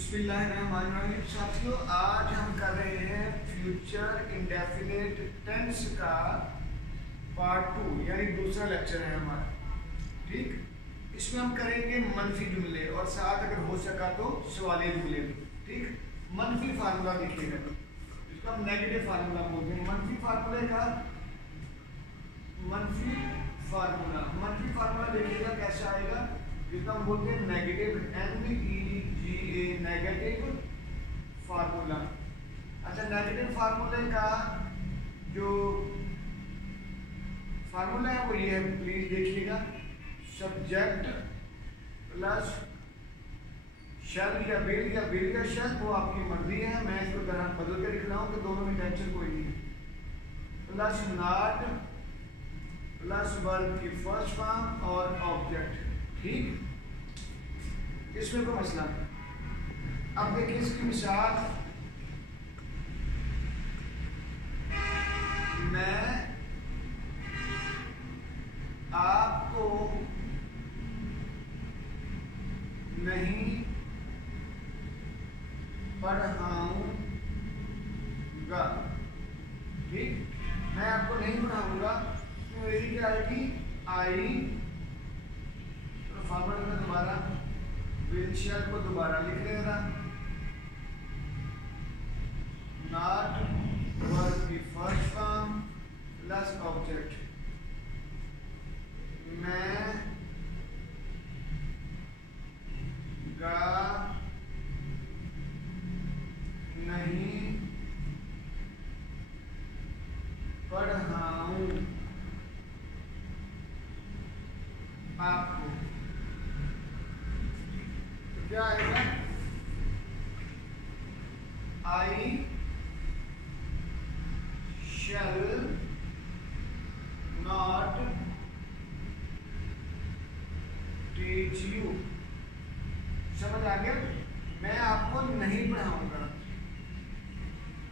बिस्मिल्लाहिर्रहमानिर्रहीम। साथियों, आज हम कर रहे हैं फ्यूचर इंडेफिनिट टेंस का पार्ट 2 यानी दूसरा लेक्चर है हमारा। ठीक, इसमें हम करेंगे मनफी जुमले और साथ अगर हो सका तो सवालिया जुमले भी। ठीक, मनफी फार्मूला देखिएगा, इसको हम नेगेटिव फार्मूला बोलते हैं। मनफी फार्मूला देखिएगा कैसा आएगा, जिसका हम बोलते हैं नेगेटिव, NEGA, नेगेटिव फार्मूला। अच्छा, नेगेटिव फार्मूले का जो फार्मूला है वो ये है, प्लीज देखिएगा। सब्जेक्ट प्लस शल या बिल या शल, वो आपकी मर्जी है। मैं इसको तरह बदल के लिख रहा हूँ कि दोनों में टेंशन कोई नहीं है। प्लस नॉट प्लस वर्ब की फर्स्ट फॉर्म और ऑब्जेक्ट। ठीक, इसमें कोई मसला नहीं। अब देखिए इसकी मिसाल, मैं आपको नहीं पढ़ाऊंगा। ठीक, मैं आपको नहीं पढ़ाऊंगा, मेरी क्या आएगी, आई। तो फॉर्मूला में दोबारा विल को दोबारा लिख लेगा। नॉट वर्ब की फर्स्ट फॉर्म प्लस ऑब्जेक्ट। मैं गा नहीं पढ़ाऊं आपको। तो क्या आएगा, आई शैल नॉट टीच यू। समझ आ गया, मैं आपको नहीं पढ़ाऊंगा।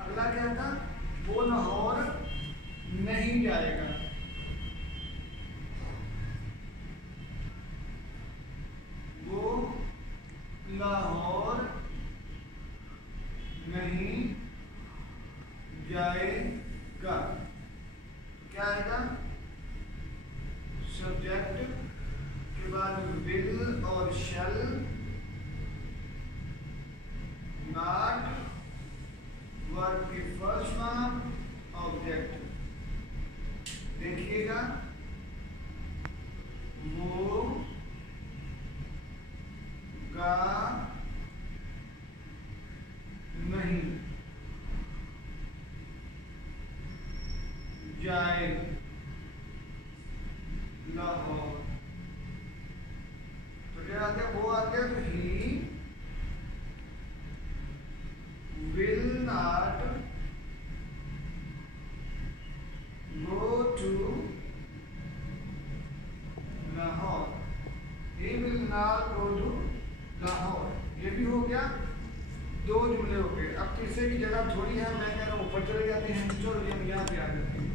अगला क्या था, वो लाहौर नहीं जाएगा। वो लाहौर नहीं जाएगा। क्या आएगा, सब्जेक्ट के बाद विल और शैल, नॉट वर्ब की फर्स्ट फॉर्म ऑब्जेक्ट। देखिएगा, वो गा नहीं जाए लाहौर। तो क्या आते हैं, वो आते हैं, तो he will not go to Lahore. He will not go to Lahore. ये भी हो गया, दो जुमले हो गए। अब तीसरे की जगह थोड़ी है, मैं कह रहा हूँ ऊपर चले जाते हैं। चलो हम यहाँ पे आ जाते हैं।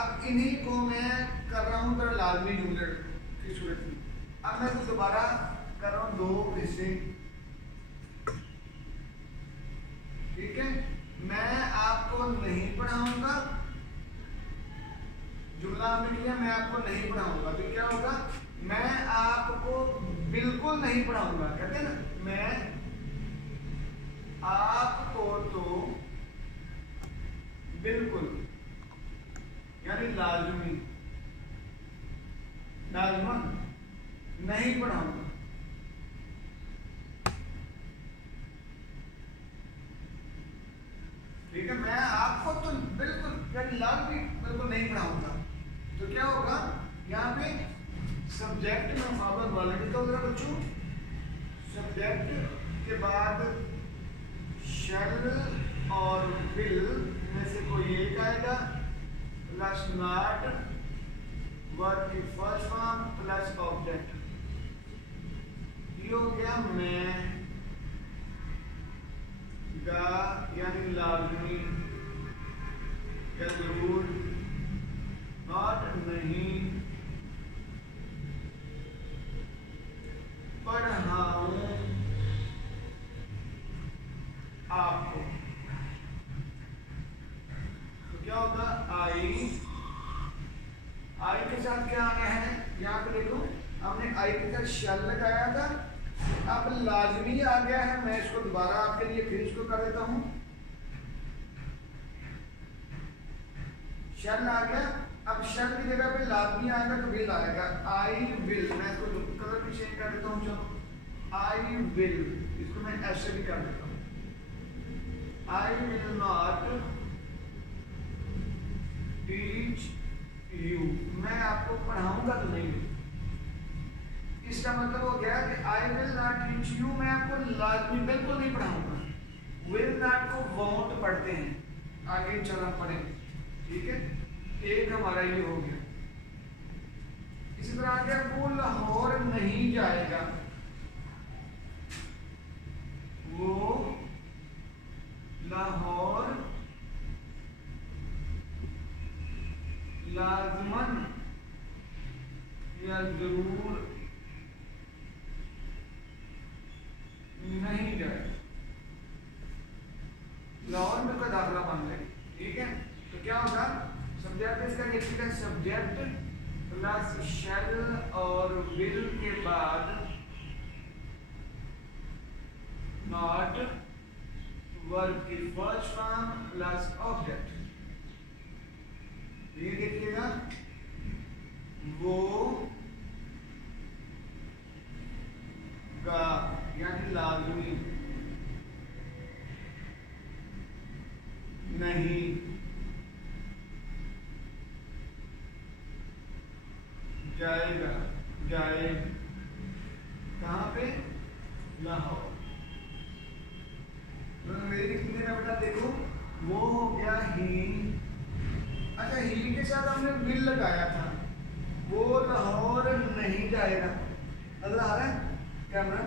अब इन्हीं को मैं कर रहा हूँ तर लाजमी जुमले की सूरत में। अब मैं दोबारा कर रहा हूँ दो हिस्से। ठीक है, मैं आपको नहीं पढ़ाऊंगा, जुमला हमने किया, मैं आपको नहीं पढ़ाऊंगा। तो क्या होगा, मैं आपको बिल्कुल नहीं पढ़ाऊंगा। कहते हैं ना, मैं आपको तो बिल्कुल यानी लाजमी, लाजमन नहीं पढ़ाऊंगा। ठीक है, मैं आपको तो बिल्कुल यानी लाजमी बिल्कुल नहीं पढ़ाऊंगा। तो क्या होगा, यहाँ पे सब्जेक्ट में फाबर वाले लिखा होगा बच्चों। सब्जेक्ट के बाद शैल और विल में से कोई एक आएगा, प्लस नॉट वर्ब की फर्स्ट फॉर्म प्लस ऑब्जेक्ट। ये हो गया मैं गा यानी लाजमी या जरूर, नॉट नहीं, के साथ क्या आना है, यहाँ पे देखो हमने आई के साथ शैल लगाया था, अब लाजमी आ गया है। मैं इसको दोबारा आपके लिए फिर इसको कर देता हूँ, शैल आ गया। अब शैल की जगह पे लाजमी आएगा तो विल आएगा, आई विल। मैं इसको कलर भी चेंज कर देता हूँ, चलो आई विल, इसको मैं ऐसे भी कर देता हूँ, I will not teach you. मैं आपको पढ़ाऊंगा तो नहीं, इसका मतलब हो गया कि I will not teach you, मैं आपको लाजमी बिल्कुल नहीं पढ़ाऊंगा। विल नॉट को वोंट पढ़ते हैं, आगे चला पढ़े, ठीक है। एक हमारा ये हो गया। इसी तरह आ गया वो लाहौर नहीं जाएगा, वो लाहौर लाजमन या जरूर नहीं जाएगा। लाहौर में कोई दाखिला बन गए, ठीक है। तो क्या होगा, सब्जेक्ट इसका लिखिएगा सब्जेक्ट प्लस शैल और विल के बाद नॉट वर्ब की फर्स्ट फॉर्म प्लस ऑब्जेक्ट। ये देखिएगा वो का यानी लाजमी नहीं जाएगा, जाए कहाँ पे, लाहौर। मेरी कितने का बेटा देखो, वो हो गया ही। अच्छा, ही के साथ हमने विल लगाया था, वो लाहौर नहीं जाएगा। नजर आ रहा है कैमरा,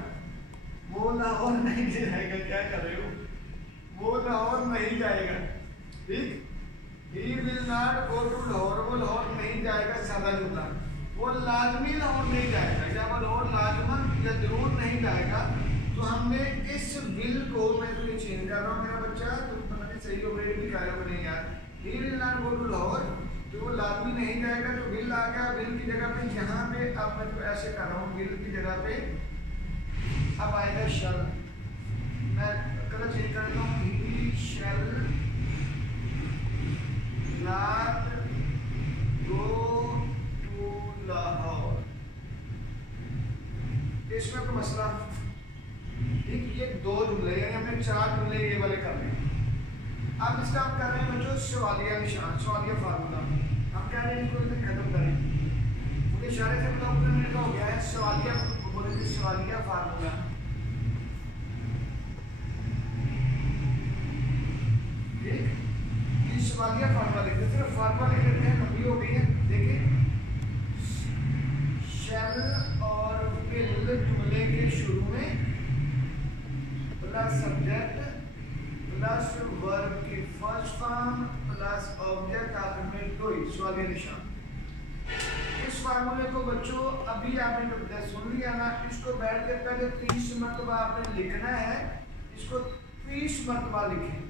वो लाहौर नहीं जाएगा, क्या कर रहे हो, वो लाहौर नहीं जाएगा, ठीक। He will not go to Lahore, वो लाहौर नहीं जाएगा, सादा जुमला। वो लाजमी लाहौर नहीं जाएगा, या वो लाहौर लाजमन या जरूर नहीं जाएगा। तो हमने इस विल को, मैं तो चेंज कर रहा हूँ मेरा बच्चा, तुम पता नहीं सही हो गए भी कार्य हो नहीं यार। He will not go to Lahore, तो वो लाजमी नहीं जाएगा, तो विल आ गया। विल की जगह पे यहाँ पे अब मैं तो ऐसे कर रहा हूँ, विल की जगह पे अब आएगा शल। मैं कलर चेंज कर रहा हूँ, ही शल नॉट गो लाहौर। इसमें कोई मसला, ठीक। ये दो जुमले, यानी हमने 4 जुमले ये वाले कर रहे हैं। अब इसका हम कर रहे हैं बच्चों सवालिया निशान, सवालिया फार्मूला। हम कह रहे हैं इसको खत्म करें, मुझे इशारे से बताओ कितने मिनट का हो गया है। सवालिया बोलेंगे, सवालिया फार्मूला, ठीक। ये सवालिया फार्मूला लिखते, सिर्फ फार्मूला लिख लेते हैं, लंबी हो गई है। देखिए शैल और विल जुमले के शुरू में प्लस सब्जेक्ट प्लस वर्ब की फर्स्ट फॉर्म प्लस ऑब्जेक्ट, आखिर में कोई सवालिया निशान। इस फार्मूले को बच्चों अभी आपने सुन लिया ना, इसको बैठ के पहले 30 मरतबा आपने लिखना है, इसको 30 मरतबा लिखें,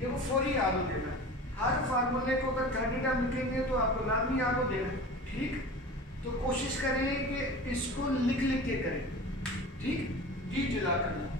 ये वो फौरी याद हो जाएगा। हर फार्मूले को अगर 30 टाइम लिखेंगे तो आपको लाजमी याद हो जाएगा, ठीक। तो कोशिश करें कि इसको लिख लिख के करें, ठीक। जी जज़ाकल्लाह।